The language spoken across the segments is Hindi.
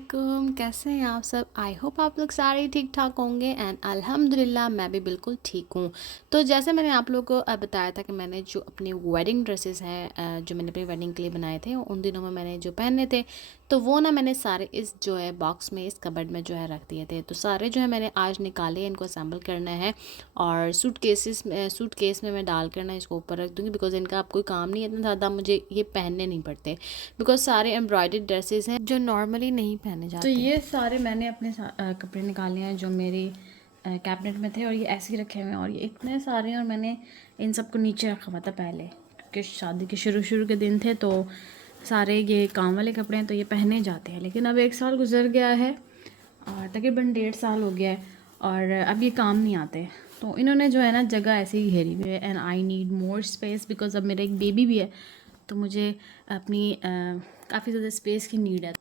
वालेकुम, कैसे हैं आप सब। आई होप आप लोग सारे ठीक ठाक होंगे एंड अल्हम्दुलिल्लाह मैं भी बिल्कुल ठीक हूँ। तो जैसे मैंने आप लोगों को बताया था कि मैंने जो अपनी वेडिंग ड्रेसेस हैं जो मैंने अपनी वेडिंग के लिए बनाए थे उन दिनों में मैंने जो पहने थे, तो वो ना मैंने सारे इस जो है बॉक्स में, इस कबर्ड में जो है रख दिए थे। तो सारे जो है मैंने आज निकाले, इनको असेंबल करना है और सूट केस में मैं डाल कर ना इसको ऊपर रख दूँगी, बिकॉज इनका अब कोई काम नहीं है इतना ज़्यादा, मुझे ये पहनने नहीं पड़ते बिकॉज सारे एम्ब्रॉयडर्ड ड्रेसेस हैं जो नॉर्मली नहीं पहने तो जाते। ये सारे मैंने अपने कपड़े निकाले हैं जो मेरी कैबिनेट में थे, और ये ऐसे ही रखे हुए हैं, और ये इतने सारे हैं, और मैंने इन सबको नीचे रखा हुआ था पहले, क्योंकि शादी के शुरू के दिन थे, तो सारे ये काम वाले कपड़े हैं तो ये पहने जाते हैं। लेकिन अब 1 साल गुजर गया है और तकरीबन 1.5 साल हो गया है, और अब ये काम नहीं आते। तो इन्होंने जो है ना जगह ऐसे ही घेरी हुई है, and I need more space because अब मेरा एक बेबी भी है, तो मुझे अपनी काफ़ी ज़्यादा स्पेस की नीड है।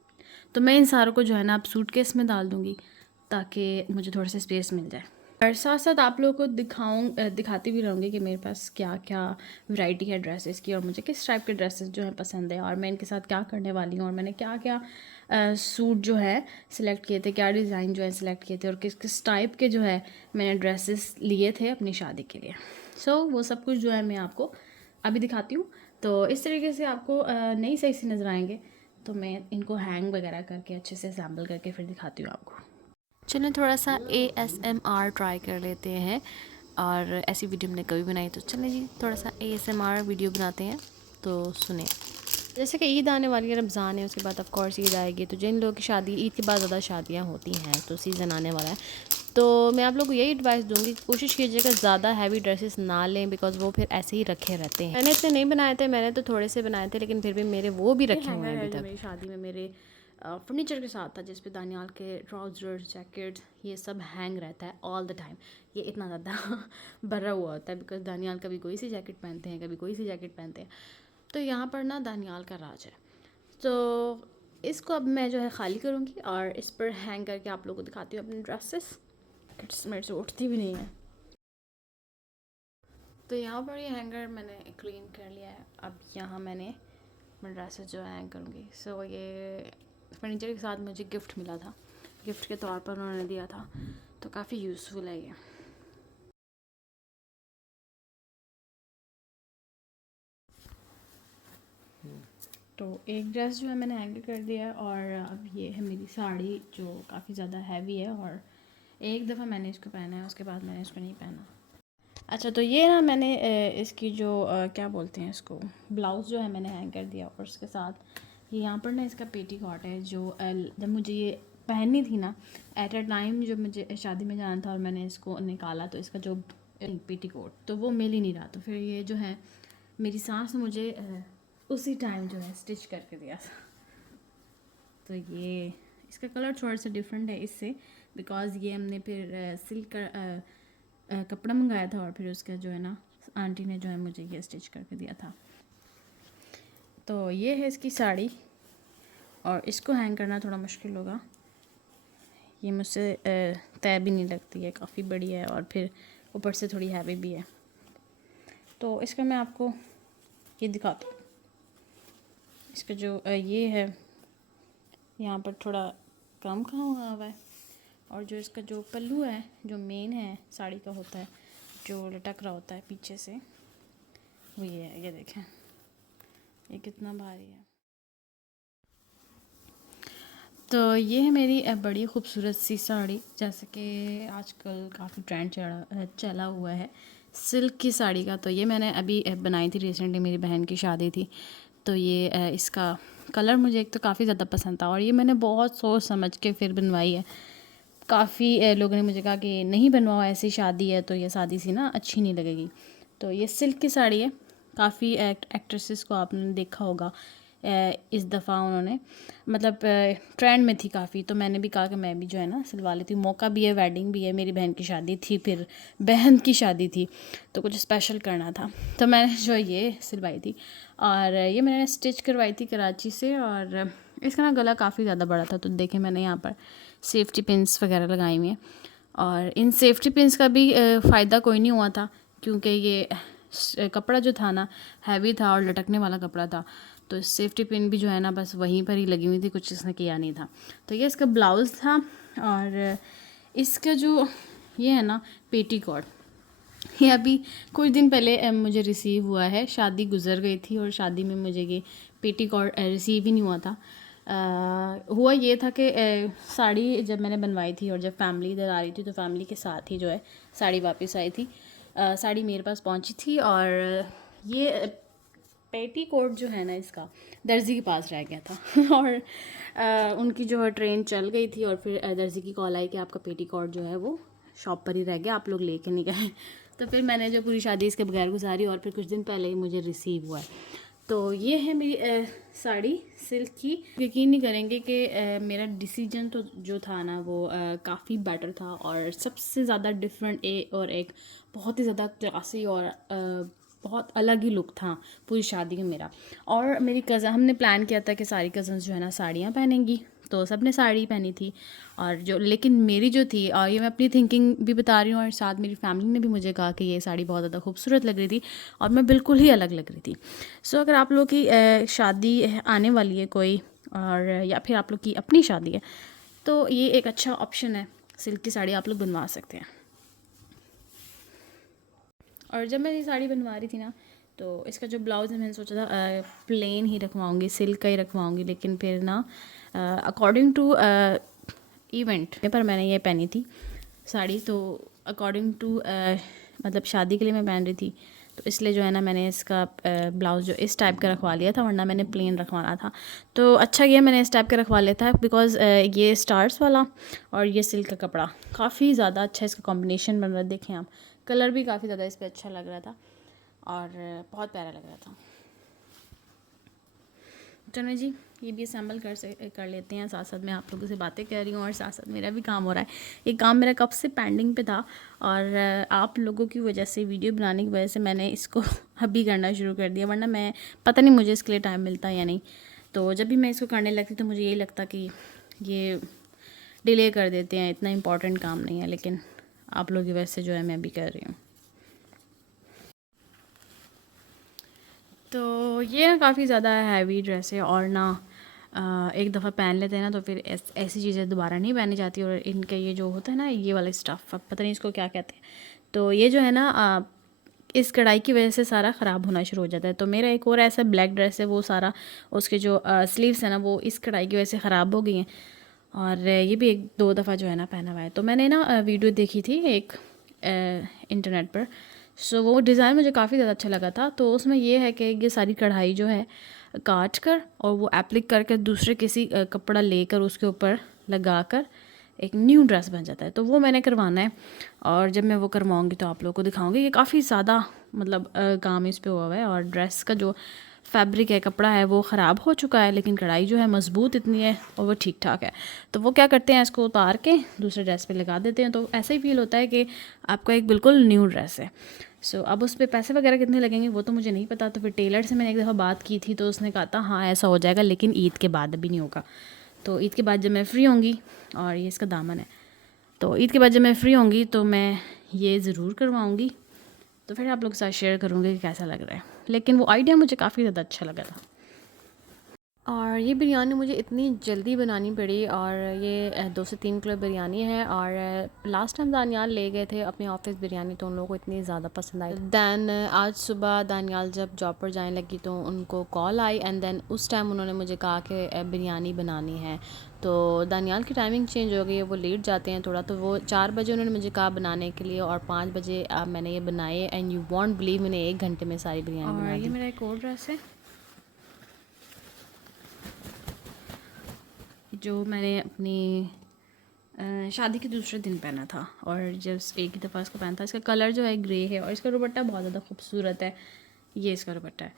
तो मैं इन सारों को जो है ना अब सूटकेस में डाल दूँगी ताकि मुझे थोड़ा सा स्पेस मिल जाए, और साथ साथ आप लोगों को दिखाती भी रहूँगी कि मेरे पास क्या क्या वैरायटी है ड्रेसेस की, और मुझे किस टाइप के ड्रेसेस जो हैं पसंद है, और मैं इनके साथ क्या करने वाली हूँ, और मैंने क्या क्या सूट जो है सिलेक्ट किए थे, क्या डिज़ाइन जो है सिलेक्ट किए थे, और किस किस टाइप के जो है मैंने ड्रेसेस लिए थे अपनी शादी के लिए। वो सब कुछ जो है मैं आपको अभी दिखाती हूँ। तो इस तरीके से आपको नहीं सही से नज़र आएंगे, तो मैं इनको हैंग वगैरह करके अच्छे से असेंबल करके फिर दिखाती हूँ आपको। चलिए थोड़ा सा ASMR ट्राई कर लेते हैं, और ऐसी वीडियो मैंने कभी बनाई, तो चलिए जी थोड़ा सा ASMR वीडियो बनाते हैं। तो सुने, जैसे कि ईद आने वाली है, रमज़ान है, उसके बाद ऑफ कोर्स ईद आएगी, तो जिन लोगों की शादी ईद के बाद ज़्यादा शादियाँ होती हैं, तो सीज़न आने वाला है, तो मैं आप लोगों को यही एडवाइस दूंगी, कोशिश कीजिएगा ज़्यादा हैवी ड्रेसेस ना लें, बिकॉज वो फिर ऐसे ही रखे रहते हैं। मैंने इतने नहीं बनाए थे, मैंने तो थोड़े से बनाए थे, लेकिन फिर भी मेरे वो भी रखे हुए हैं अभी तक। मेरी शादी में मेरे फर्नीचर के साथ था, जिस पे दानियाल के ट्राउज़र जैकेट्स ये सब हैंग रहता है ऑल द टाइम। ये इतना ज़्यादा भरा हुआ होता है बिकॉज दानियाल कभी कोई सी जैकेट पहनते हैं, कभी कोई सी जैकेट पहनते हैं, तो यहाँ पर ना दानियाल का राज है। तो इसको अब मैं जो है ख़ाली करूँगी और इस पर हैंग करके आप लोगों को दिखाती हूँ अपनी ड्रेसेस। मेरे से उठती भी नहीं है। तो यहाँ पर ये हैंगर मैंने क्लीन कर लिया है। अब यहाँ मैंने अपने ड्रेसेस जो हैंग करूँगी। ये फर्नीचर के साथ मुझे गिफ्ट मिला था, गिफ्ट के तौर पर उन्होंने दिया था, तो काफ़ी यूज़फुल है ये। तो एक ड्रेस जो है मैंने हैंग कर दिया है, और अब ये है मेरी साड़ी जो काफ़ी ज़्यादा हैवी है, और एक दफ़ा मैंने इसको पहना है, उसके बाद मैंने इसको नहीं पहना। अच्छा, तो ये ना मैंने इसकी जो क्या बोलते हैं इसको, ब्लाउज़ जो है मैंने हैंग कर दिया, और उसके साथ ये यहाँ पर ना इसका पेटीकोट है, जो जब मुझे ये पहननी थी ना एट अ टाइम, जब मुझे शादी में जाना था और मैंने इसको निकाला, तो इसका जो पेटीकोट तो वो मिल ही नहीं रहा, तो फिर ये जो है मेरी सास ने मुझे उसी टाइम जो है स्टिच करके दिया था। तो ये इसका कलर थोड़ा सा डिफरेंट है इससे, बिकॉज़ ये हमने फिर सिल्क का कपड़ा मंगाया था, और फिर उसका जो है ना आंटी ने जो है मुझे ये स्टिच करके दिया था। तो ये है इसकी साड़ी, और इसको हैंग करना थोड़ा मुश्किल होगा, ये मुझसे तय भी नहीं लगती है, काफ़ी बड़ी है, और फिर ऊपर से थोड़ी हैवी भी है। तो इसका मैं आपको ये दिखाती हूँ। इसका जो ये है यहाँ पर थोड़ा कम हुआ है, और जो इसका जो पल्लू है, जो मेन है साड़ी का होता है, जो लटक रहा होता है पीछे से, वो ये है। ये देखें ये कितना भारी है। तो ये है मेरी बड़ी खूबसूरत सी साड़ी, जैसे कि आजकल काफ़ी ट्रेंड चला हुआ है सिल्क की साड़ी का। तो ये मैंने अभी बनाई थी रिसेंटली, मेरी बहन की शादी थी, तो ये इसका कलर मुझे एक तो काफ़ी ज़्यादा पसंद था, और ये मैंने बहुत सोच समझ के फिर बनवाई है। काफ़ी लोगों ने मुझे कहा कि नहीं बनवाओ, ऐसी शादी है तो ये शादी सी ना अच्छी नहीं लगेगी। तो ये सिल्क की साड़ी है, काफ़ी एक्ट्रेसेस को आपने देखा होगा इस दफ़ा उन्होंने, मतलब ट्रेंड में थी काफ़ी, तो मैंने भी कहा कि मैं भी जो है ना सिलवा लेती हूँ। मौका भी है, वेडिंग भी है, मेरी बहन की शादी थी, फिर बहन की शादी थी, तो कुछ स्पेशल करना था, तो मैंने जो ये सिलवाई थी, और ये मैंने स्टिच करवाई थी कराची से। और इसका ना गला काफ़ी ज़्यादा बड़ा था, तो देखें मैंने यहाँ पर सेफ्टी पिन्स वगैरह लगाई हुई हैं, और इन सेफ्टी पिन्स का भी फ़ायदा कोई नहीं हुआ था, क्योंकि ये कपड़ा जो था ना हैवी था और लटकने वाला कपड़ा था, तो सेफ्टी पिन भी जो है ना बस वहीं पर ही लगी हुई थी, कुछ इसने किया नहीं था। तो ये इसका ब्लाउज़ था। और इसका जो ये है ना पेटीकोट, ये अभी कुछ दिन पहले मुझे रिसीव हुआ है। शादी गुजर गई थी और शादी में मुझे ये पेटीकोट रिसीव ही नहीं हुआ था। हुआ ये था कि साड़ी जब मैंने बनवाई थी और जब फैमिली इधर आ रही थी तो फैमिली के साथ ही जो है साड़ी वापस आई थी। साड़ी मेरे पास पहुंची थी और ये पेटीकोट जो है ना इसका दर्जी के पास रह गया था और उनकी जो है ट्रेन चल गई थी और फिर दर्जी की कॉल आई कि आपका पेटीकोट जो है वो शॉप पर ही रह गया, आप लोग लेके नहीं गए। तो फिर मैंने जो पूरी शादी इसके बगैर गुजारी और फिर कुछ दिन पहले ही मुझे रिसीव हुआ है। तो ये है मेरी साड़ी सिल्क की। यकीन नहीं करेंगे कि मेरा डिसीजन तो जो था ना वो काफ़ी बेटर था और सबसे ज़्यादा डिफरेंट और एक बहुत ही ज़्यादा क्लासी और बहुत अलग ही लुक था पूरी शादी में मेरा। और मेरी कज़न, हमने प्लान किया था कि सारी कज़न्स जो है ना साड़ियाँ पहनेंगी, तो सब ने साड़ी पहनी थी। और जो लेकिन मेरी जो थी, और ये मैं अपनी थिंकिंग भी बता रही हूँ और साथ मेरी फैमिली ने भी मुझे कहा कि ये साड़ी बहुत ज़्यादा खूबसूरत लग रही थी और मैं बिल्कुल ही अलग लग रही थी। सो अगर आप लोग की शादी आने वाली है कोई, और या फिर आप लोग की अपनी शादी है, तो ये एक अच्छा ऑप्शन है, सिल्क की साड़ी आप लोग बनवा सकते हैं। और जब मैं ये साड़ी बनवा रही थी ना तो इसका जो ब्लाउज़ है मैंने सोचा था प्लेन ही रखवाऊँगी, सिल्क का ही रखवाऊँगी, लेकिन फिर ना अकॉर्डिंग टू इवेंट पर मैंने ये पहनी थी साड़ी। तो अकॉर्डिंग टू मतलब शादी के लिए मैं पहन रही थी, तो इसलिए जो है ना मैंने इसका ब्लाउज़ जो इस टाइप का रखवा लिया था, वरना मैंने प्लेन रखवाना था। तो अच्छा किया मैंने इस टाइप का रखवा लिया था, बिकॉज़ ये स्टार्स वाला और ये सिल्क का कपड़ा काफ़ी ज़्यादा अच्छा इसका कॉम्बिनेशन बन रहा है। देखें आप, कलर भी काफ़ी ज़्यादा इस पर अच्छा लग रहा था और बहुत प्यारा लग रहा था। चलो जी, ये भी असम्बल कर लेते हैं। साथ साथ मैं आप लोगों से बातें कर रही हूँ और साथ साथ मेरा भी काम हो रहा है। ये काम मेरा कब से पेंडिंग पे था और आप लोगों की वजह से, वीडियो बनाने की वजह से मैंने इसको अभी करना शुरू कर दिया, वरना मैं पता नहीं मुझे इसके लिए टाइम मिलता या नहीं। तो जब भी मैं इसको करने लगती तो मुझे यही लगता कि ये डिले कर देते हैं, इतना इम्पॉर्टेंट काम नहीं है, लेकिन आप लोगों की वजह से जो है मैं अभी कर रही हूँ। तो ये ना काफ़ी ज़्यादा हैवी ड्रेस है और ना एक दफ़ा पहन लेते हैं ना तो फिर ऐसी चीज़ें दोबारा नहीं पहनी जाती। और इनका ये जो होता है ना, ये वाला स्टफ़, अब पता नहीं इसको क्या कहते हैं, तो ये जो है ना इस कढ़ाई की वजह से सारा ख़राब होना शुरू हो जाता है। तो मेरा एक और ऐसा ब्लैक ड्रेस है, वो सारा उसके जो स्लीव्स है ना वो इस कढ़ाई की वजह से ख़राब हो गई हैं और ये भी एक दो दफ़ा जो है ना पहना हुआ है। तो मैंने ना वीडियो देखी थी एक इंटरनेट पर, सो वो डिज़ाइन मुझे काफ़ी ज़्यादा अच्छा लगा था। तो उसमें ये है कि ये सारी कढ़ाई जो है काट कर और वो एप्लिक करके दूसरे किसी कपड़ा लेकर उसके ऊपर लगा कर एक न्यू ड्रेस बन जाता है। तो वो मैंने करवाना है और जब मैं वो करवाऊँगी तो आप लोगों को दिखाऊँगी। ये काफ़ी ज़्यादा मतलब काम इस पे हुआ है और ड्रेस का जो फैब्रिक है, कपड़ा है, वो ख़राब हो चुका है, लेकिन कढ़ाई जो है मज़बूत इतनी है और वो ठीक ठाक है। तो वो क्या करते हैं, इसको उतार के दूसरे ड्रेस पे लगा देते हैं, तो ऐसा ही फील होता है कि आपका एक बिल्कुल न्यू ड्रेस है। सो अब उस पर पैसे वगैरह कितने लगेंगे वो तो मुझे नहीं पता। तो फिर टेलर से मैंने एक दफ़ा बात की थी तो उसने कहा था हाँ ऐसा हो जाएगा, लेकिन ईद के बाद अभी नहीं होगा। तो ईद के बाद जब मैं फ्री होंगी, और ये इसका दामन है, तो ईद के बाद जब मैं फ्री होंगी तो मैं ये ज़रूर करवाऊँगी। तो फिर आप लोग के साथ शेयर करूँगी कि कैसा लग रहा है, लेकिन वो आइडिया मुझे काफ़ी ज़्यादा अच्छा लगा था। और ये बिरयानी मुझे इतनी जल्दी बनानी पड़ी और ये 2 से 3 किलो बिरयानी है। और लास्ट टाइम दानियाल ले गए थे अपने ऑफिस बिरयानी, तो उन लोगों को इतनी ज़्यादा पसंद आई। दैन आज सुबह दानियाल जब जॉब पर जाने लगी तो उनको कॉल आई एंड देन उस टाइम उन्होंने मुझे कहा कि बिरयानी बनानी है। तो दानियाल की टाइमिंग चेंज हो गई है, वो लेट जाते हैं थोड़ा, तो वो 4 बजे उन्होंने मुझे कहा बनाने के लिए और 5 बजे मैंने ये बनाए एंड यू वॉन्ट बिलीव मैंने 1 घंटे में सारी बिरयानी बना दी। ये मेरा एक और ड्रेस है जो मैंने अपनी शादी के दूसरे दिन पहना था और जब एक ही दफ़ा इसको पहना था। इसका कलर जो है ग्रे है और इसका दुपट्टा बहुत ज़्यादा खूबसूरत है। ये इसका दुपट्टा है,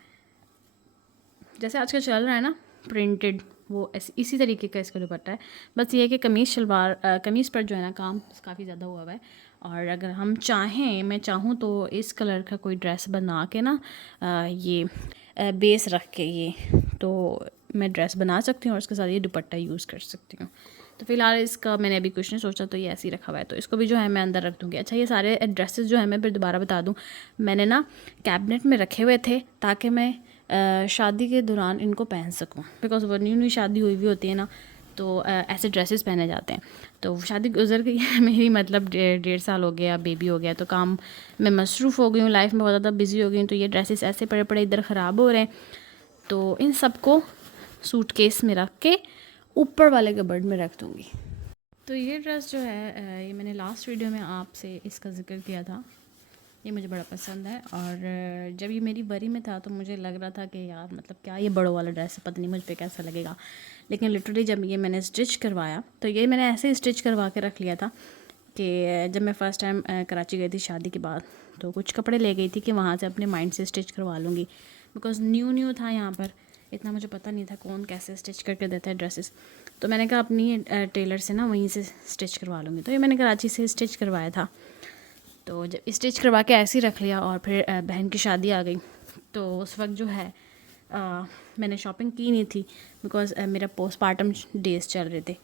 जैसे आजकल चल रहा है ना प्रिंटेड, वो इसी तरीके का इसका दुपट्टा है। बस ये है कि कमीज़ पर जो है ना काम काफ़ी ज़्यादा हुआ है। और अगर हम चाहें, मैं चाहूँ तो इस कलर का कोई ड्रेस बना के ना ये बेस रख के ये तो मैं ड्रेस बना सकती हूँ और उसके साथ ये दुपट्टा यूज़ कर सकती हूँ। तो फ़िलहाल इसका मैंने अभी कुछ नहीं सोचा, तो ये ऐसे ही रखा हुआ है, तो इसको भी जो है मैं अंदर रख दूँगी। अच्छा, ये सारे ड्रेसेस जो है मैं फिर दोबारा बता दूँ, मैंने ना कैबिनेट में रखे हुए थे ताकि मैं शादी के दौरान इनको पहन सकूं, बिकॉज़ वो न्यू न्यू शादी हुई हुई होती है ना, तो ऐसे ड्रेसेस पहने जाते हैं। तो शादी गुजर गई है मेरी, मतलब 1.5 साल हो गया, बेबी हो गया, तो काम में मसरूफ़ हो गई हूँ, लाइफ में बहुत ज़्यादा बिजी हो गई हूँ। तो ये ड्रेसेस ऐसे पड़े पड़े इधर ख़राब हो रहे हैं, तो इन सबको सूटकेस में रख के ऊपर वाले कबर्ड में रख दूँगी। तो ये ड्रेस जो है ये मैंने लास्ट वीडियो में आपसे इसका ज़िक्र किया था। ये मुझे बड़ा पसंद है, और जब ये मेरी बरी में था तो मुझे लग रहा था कि यार मतलब क्या ये बड़ों वाला ड्रेस है, पता नहीं मुझ पे कैसा लगेगा। लेकिन लिटरली जब ये मैंने स्टिच करवाया, तो ये मैंने ऐसे ही स्टिच करवा के रख लिया था कि जब मैं फ़र्स्ट टाइम कराची गई थी शादी के बाद, तो कुछ कपड़े ले गई थी कि वहाँ से अपने माइंड से स्टिच करवा लूँगी, बिकॉज़ न्यू न्यू था यहाँ पर, इतना मुझे पता नहीं था कौन कैसे स्टिच करके देता है ड्रेसेस। तो मैंने कहा अपनी टेलर से ना वहीं से स्टिच करवा लूँगी, तो ये मैंने कराची से स्टिच करवाया था। तो जब स्टिच करवा के ऐसे ही रख लिया, और फिर बहन की शादी आ गई, तो उस वक्त जो है मैंने शॉपिंग की नहीं थी, बिकॉज़ मेरा पोस्टमार्टम डेज़ चल रहे थे।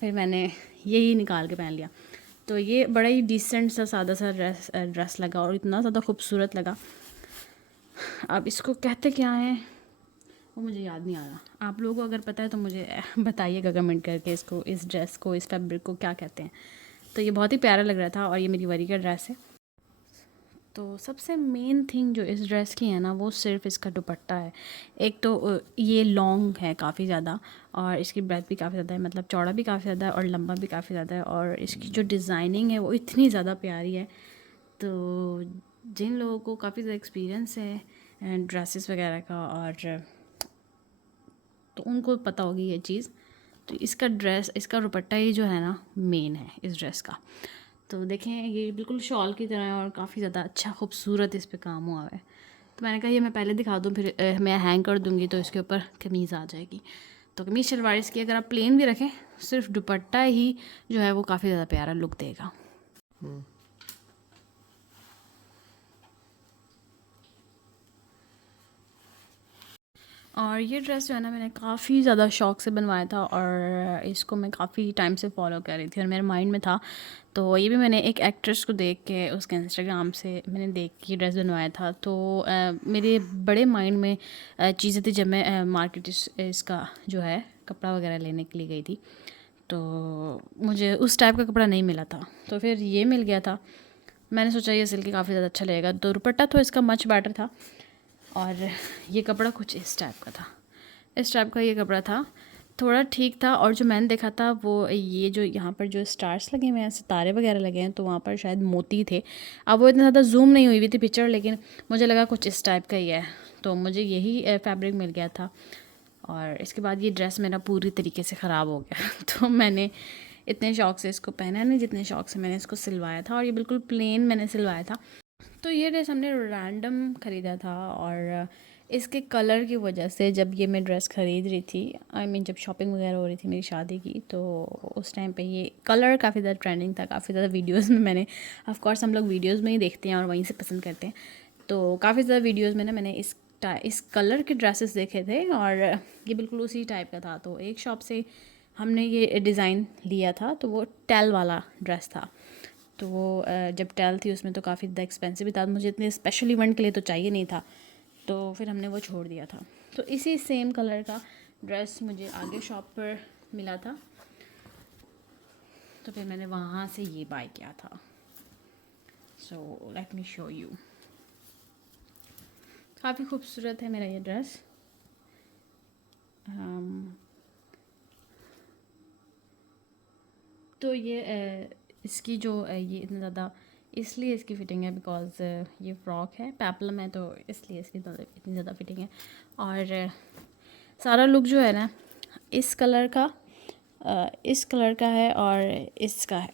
फिर मैंने यही निकाल के पहन लिया, तो ये बड़ा ही डिसेंट सा सादा सा ड्रेस लगा, और इतना ज़्यादा खूबसूरत लगा। अब इसको कहते क्या हैं वो मुझे याद नहीं आ रहा। आप लोगों को अगर पता है तो मुझे बताइएगा कमेंट करके, इसको, इस ड्रेस को, इस फैब्रिक को क्या कहते हैं। तो ये बहुत ही प्यारा लग रहा था, और ये मेरी वरी का ड्रेस है। तो सबसे मेन थिंग जो इस ड्रेस की है ना, वो सिर्फ इसका दुपट्टा है। एक तो ये लॉन्ग है काफ़ी ज़्यादा, और इसकी ब्रेथ भी काफ़ी ज़्यादा है, मतलब चौड़ा भी काफ़ी ज़्यादा है और लंबा भी काफ़ी ज़्यादा है, और इसकी जो डिज़ाइनिंग है वो इतनी ज़्यादा प्यारी है। तो जिन लोगों को काफ़ी ज़्यादा एक्सपीरियंस है ड्रेसेस वगैरह का, और तो उनको पता होगी ये चीज़। तो इसका दुपट्टा ही जो है ना मेन है इस ड्रेस का। तो देखें ये बिल्कुल शॉल की तरह है, और काफ़ी ज़्यादा अच्छा खूबसूरत इस पे काम हुआ है। तो मैंने कहा ये मैं पहले दिखा दूँ, फिर मैं हैंग कर दूँगी तो इसके ऊपर कमीज़ आ जाएगी। तो कमीज़ शलवार इसकी अगर आप प्लेन भी रखें, सिर्फ दुपट्टा ही जो है वो काफ़ी ज़्यादा प्यारा लुक देगा। और ये ड्रेस जो है ना मैंने काफ़ी ज़्यादा शौक़ से बनवाया था, और इसको मैं काफ़ी टाइम से फॉलो कर रही थी, और मेरे माइंड में था। तो ये भी मैंने एक एक्ट्रेस को देख के, उसके इंस्टाग्राम से मैंने देख के ये ड्रेस बनवाया था। तो मेरे बड़े माइंड में चीज़ें थी, जब मैं मार्केट इसका जो है कपड़ा वगैरह लेने के लिए गई थी, तो मुझे उस टाइप का कपड़ा नहीं मिला था, तो फिर ये मिल गया था। मैंने सोचा ये सिल के काफ़ी ज़्यादा अच्छा लगेगा। तो दुपट्टा तो इसका मच बेटर था, और ये कपड़ा कुछ इस टाइप का था। इस टाइप का ये कपड़ा था, थोड़ा ठीक था। और जो मैंने देखा था वो ये जो यहाँ पर जो स्टार्स लगे हुए हैं, सितारे वगैरह लगे हैं, तो वहाँ पर शायद मोती थे। अब वो इतना ज़्यादा जूम नहीं हुई थी पिक्चर, लेकिन मुझे लगा कुछ इस टाइप का ही है, तो मुझे यही फैब्रिक मिल गया था। और इसके बाद ये ड्रेस मेरा पूरी तरीके से ख़राब हो गया तो मैंने इतने शौक़ से इसको पहना नहीं जितने शौक़ से मैंने इसको सिलवाया था, और ये बिल्कुल प्लेन मैंने सिलवाया था। तो ये ड्रेस हमने रैंडम ख़रीदा था, और इसके कलर की वजह से जब ये मैं ड्रेस ख़रीद रही थी, जब शॉपिंग वगैरह हो रही थी मेरी शादी की, तो उस टाइम पे ये कलर काफ़ी ज़्यादा ट्रेंडिंग था। काफ़ी ज़्यादा वीडियोस में मैंने, ऑफ कोर्स हम लोग वीडियोस में ही देखते हैं और वहीं से पसंद करते हैं, तो काफ़ी ज़्यादा वीडियोस में ना मैंने इस कलर के ड्रेसेस देखे थे, और ये बिल्कुल उसी टाइप का था। तो एक शॉप से हमने ये डिज़ाइन लिया था, तो वो टेल वाला ड्रेस था। तो वो जब टेल थी उसमें तो काफ़ी ज़्यादा एक्सपेंसिव भी था, मुझे इतने स्पेशल इवेंट के लिए तो चाहिए नहीं था, तो फिर हमने वो छोड़ दिया था। तो इसी सेम कलर का ड्रेस मुझे आगे शॉप पर मिला था, तो फिर मैंने वहाँ से ये बाय किया था। So let me show you. काफ़ी खूबसूरत है मेरा ये ड्रेस। तो ये इसकी जो ये इतना ज़्यादा इसलिए इसकी फ़िटिंग है बिकॉज़ ये फ़्रॉक है, पेप्लम है, तो इसलिए इसकी इतनी ज़्यादा फ़िटिंग है। और सारा लुक जो है ना इस कलर का है और इसका है,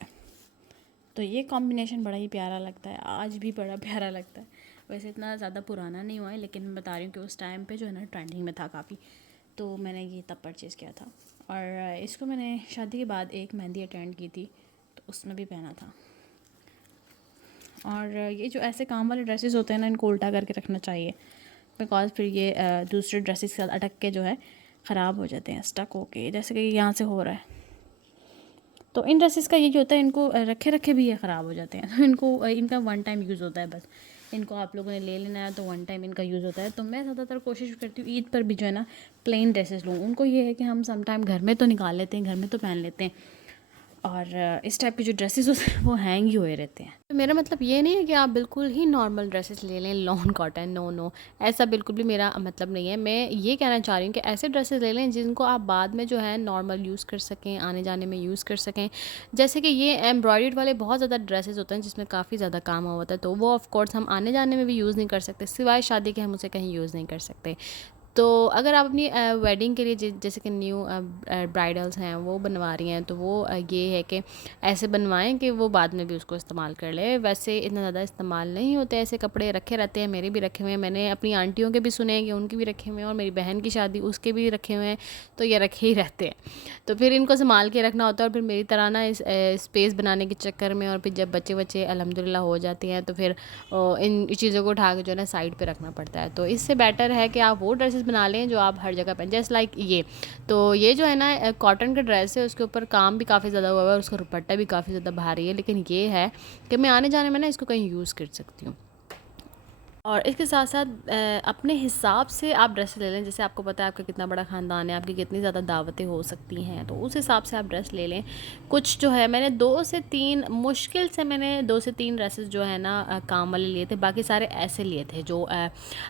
तो ये कॉम्बिनेशन बड़ा ही प्यारा लगता है, आज भी बड़ा प्यारा लगता है। वैसे इतना ज़्यादा पुराना नहीं हुआ है, लेकिन मैं बता रही हूँ कि उस टाइम पे जो है ना ट्रेंडिंग में था काफ़ी, तो मैंने ये तब परचेज़ किया था। और इसको मैंने शादी के बाद एक मेहंदी अटेंड की थी, तो उसमें भी पहना था। और ये जो ऐसे काम वाले ड्रेसेस होते हैं ना, इनको उल्टा करके रखना चाहिए, बिकॉज़ फिर ये दूसरे ड्रेसेस के साथ अटक के जो है ख़राब हो जाते हैं, स्टक होके, जैसे कि यहाँ से हो रहा है। तो इन ड्रेसेस का ये जो होता है, इनको रखे रखे भी ये ख़राब हो जाते हैं, तो इनका वन टाइम यूज़ होता है बस। इनको आप लोगों ने ले लेना है तो वन टाइम इनका यूज़ होता है। तो मैं ज़्यादातर कोशिश करती हूँ ईद पर भी जो है ना प्लेन ड्रेसेस लूँ। उनको ये है कि हम सम टाइम घर में तो निकाल लेते हैं, घर में तो पहन लेते हैं, और इस टाइप की जो ड्रेसेस होते हैं वो हैंग ही हुए रहते हैं। तो मेरा मतलब ये नहीं है कि आप बिल्कुल ही नॉर्मल ड्रेसेस ले लें लॉन कॉटन, नो नो, ऐसा बिल्कुल भी मेरा मतलब नहीं है। मैं ये कहना चाह रही हूँ कि ऐसे ड्रेसेस ले लें जिनको आप बाद में जो है नॉर्मल यूज़ कर सकें, आने जाने में यूज़ कर सकें। जैसे कि ये एम्ब्रॉयडर्ड वाले बहुत ज़्यादा ड्रेसेस होते हैं जिसमें काफ़ी ज़्यादा काम हुआ होता है, तो वो ऑफ कोर्स हम आने जाने में भी यूज़ नहीं कर सकते, सिवाय शादी के हम उसे कहीं यूज़ नहीं कर सकते। तो अगर आप अपनी वेडिंग के लिए जैसे कि न्यू ब्राइडल्स हैं वो बनवा रही हैं, तो वो ये है कि ऐसे बनवाएं कि वो बाद में भी उसको इस्तेमाल कर ले। वैसे इतना ज़्यादा इस्तेमाल नहीं होते, ऐसे कपड़े रखे रहते हैं, मेरे भी रखे हुए हैं, मैंने अपनी आंटियों के भी सुने हैं कि उनके भी रखे हुए हैं, और मेरी बहन की शादी उसके भी रखे हुए हैं, तो ये रखे ही रहते हैं। तो फिर इनको संभाल के रखना होता है, और फिर मेरी तरह ना इस स्पेस बनाने के चक्कर में, और फिर जब बच्चे बच्चे अल्हम्दुलिल्लाह हो जाते हैं तो फिर इन चीज़ों को उठा के जो है ना साइड पे रखना पड़ता है। तो इससे बेटर है कि आप वो ड्रेसेस बना लें जो आप हर जगह पहन, जैसे लाइक ये। तो ये जो है ना कॉटन का ड्रेस है, उसके ऊपर काम भी काफ़ी ज़्यादा हुआ है और उसका दुपट्टा भी काफ़ी ज़्यादा भारी है, लेकिन ये है कि मैं आने जाने में ना इसको कहीं यूज़ कर सकती हूँ। और इसके साथ साथ अपने हिसाब से आप ड्रेस ले लें। जैसे आपको पता है आपका कितना बड़ा ख़ानदान है, आपकी कितनी ज़्यादा दावतें हो सकती हैं, तो उस हिसाब से आप ड्रेस ले लें। कुछ जो है मैंने 2 से 3 मुश्किल से मैंने 2 से 3 ड्रेसेस जो है ना काम वाले लिए थे, बाकी सारे ऐसे लिए थे जो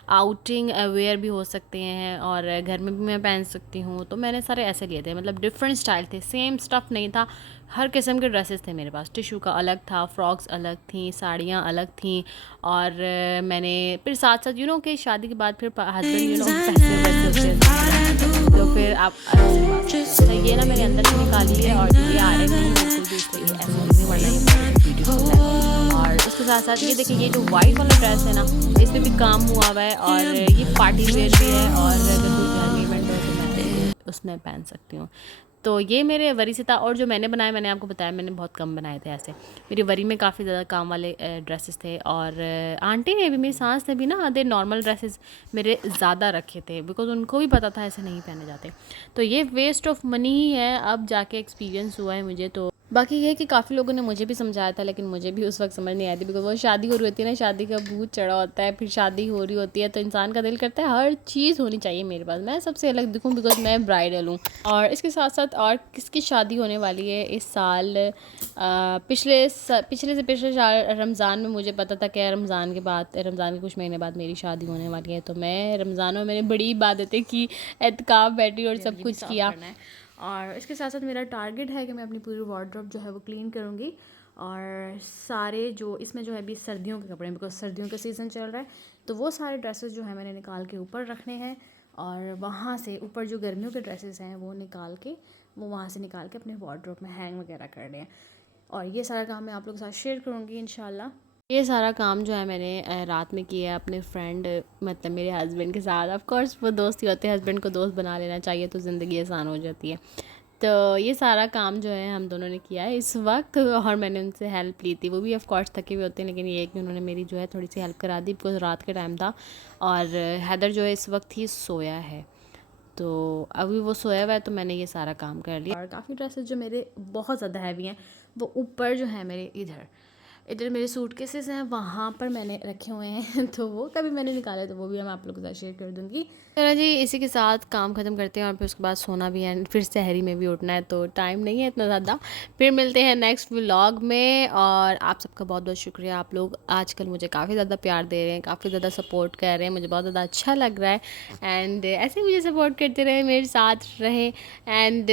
आउटिंग वेयर भी हो सकते हैं और घर में भी मैं पहन सकती हूँ। तो मैंने सारे ऐसे लिए थे, मतलब डिफरेंट स्टाइल थे, सेम स्टफ़ नहीं था, हर किस्म के ड्रेसेस थे मेरे पास। टिशू का अलग था, फ्रॉक्स अलग थी, साड़ियाँ अलग थी, और मैंने फिर साथ साथ कि शादी के बाद फिर हस्बैंड पैसे वैसे होते हैं, तो फिर आप अच्छा ये ना मैंने अंदर से निकाली है, और ये आ रहे नहीं बिल्कुल भी, इसलिए ये ऐसे नहीं, वरना ये ब्यूटीफुल है। और उसके साथ साथ ये देखिए, ये जो वाइट वाला ड्रेस है ना, इस पर भी काम हुआ हुआ है, और ये पार्टी वेयर भी है, और अगर कोई घर में इवेंट हो तो मैं उसमें पहन सकती हूँ। तो ये मेरे वरी से था, और जो मैंने बनाए, मैंने आपको बताया मैंने बहुत कम बनाए थे ऐसे। मेरी वरी में काफ़ी ज़्यादा काम वाले ड्रेसेस थे, और आंटी ने भी, मेरी सास ने भी ना आधे नॉर्मल ड्रेसेस मेरे ज़्यादा रखे थे, बिकॉज़ उनको भी पता था ऐसे नहीं पहने जाते। तो ये वेस्ट ऑफ मनी ही है, अब जाके एक्सपीरियंस हुआ है मुझे। तो बाकी ये है कि काफ़ी लोगों ने मुझे भी समझाया था, लेकिन मुझे भी उस वक्त समझ नहीं आई थी, बिकॉज वो शादी हो रही होती है ना, शादी का भूत चढ़ा होता है, फिर शादी हो रही होती है तो इंसान का दिल करता है हर चीज़ होनी चाहिए मेरे पास, मैं सबसे अलग दिखूं, बिकॉज मैं ब्राइडल हूँ। और इसके साथ साथ और किसकी शादी होने वाली है इस साल, पिछले से पिछले साल रमज़ान में मुझे पता था कि रमज़ान के कुछ महीने बाद मेरी शादी होने वाली है, तो मैं रमज़ान में मैंने बड़ी इबादतें की, एतकाफ़ बैठी और सब कुछ किया। और इसके साथ साथ मेरा टारगेट है कि मैं अपनी पूरी वार्डरोब जो है वो क्लीन करूँगी, और सारे जो इसमें जो है अभी सर्दियों के कपड़े हैं, बिकॉज सर्दियों का सीज़न चल रहा है, तो वो सारे ड्रेसेस जो है मैंने निकाल के ऊपर रखने हैं, और वहाँ से ऊपर जो गर्मियों के ड्रेसेस हैं वो वहाँ से निकाल के अपने वार्डरोब में हैंग वगैरह करने हैं। और ये सारा काम मैं आप लोगों के साथ शेयर करूँगी इंशाल्लाह। ये सारा काम जो है मैंने रात में किया है अपने फ्रेंड, मतलब मेरे हस्बैंड के साथ। ऑफ कोर्स वो दोस्त ही होते हैं, हस्बैंड को दोस्त बना लेना चाहिए तो ज़िंदगी आसान हो जाती है। तो ये सारा काम जो है हम दोनों ने किया है इस वक्त, और मैंने उनसे हेल्प ली थी। वो भी ऑफ कोर्स थके हुए होते हैं, लेकिन ये है कि उन्होंने मेरी जो है थोड़ी सी हेल्प करा दी, बिकॉज रात के टाइम था, और हैदर जो है इस वक्त ही सोया है, तो अभी वो सोया हुआ है, तो मैंने ये सारा काम कर लिया। और काफ़ी ड्रेसेस जो मेरे बहुत ज़्यादा हैवी हैं वो ऊपर जो है मेरे इधर मेरे सूटकेसेस हैं, वहाँ पर मैंने रखे हुए हैं, तो वो कभी मैंने निकाले तो वो भी मैं आप लोगों के साथ शेयर कर दूँगी। चलो जी, इसी के साथ काम ख़त्म करते हैं, और फिर उसके बाद सोना भी है, फिर सहरी में भी उठना है, तो टाइम नहीं है इतना ज़्यादा। फिर मिलते हैं नेक्स्ट व्लॉग में, और आप सबका बहुत बहुत शुक्रिया। आप लोग आजकल मुझे काफ़ी ज़्यादा प्यार दे रहे हैं, काफ़ी ज़्यादा सपोर्ट कर रहे हैं, मुझे बहुत ज़्यादा अच्छा लग रहा है, एंड ऐसे मुझे सपोर्ट करते रहे, मेरे साथ रहें, and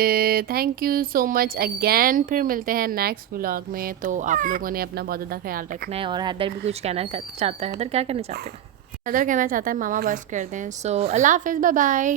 thank you so much again. फिर मिलते हैं नेक्स्ट व्लॉग में, तो आप लोगों ने अपना बहुत ज़्यादा ख्याल रखना है। और हैदर भी कुछ कहना चाहता है। हैदर क्या कहना चाहते हैं? हैदर कहना चाहता है मामा बस कर दें। सो अल्लाह हाफ़िज़, बाय बाय।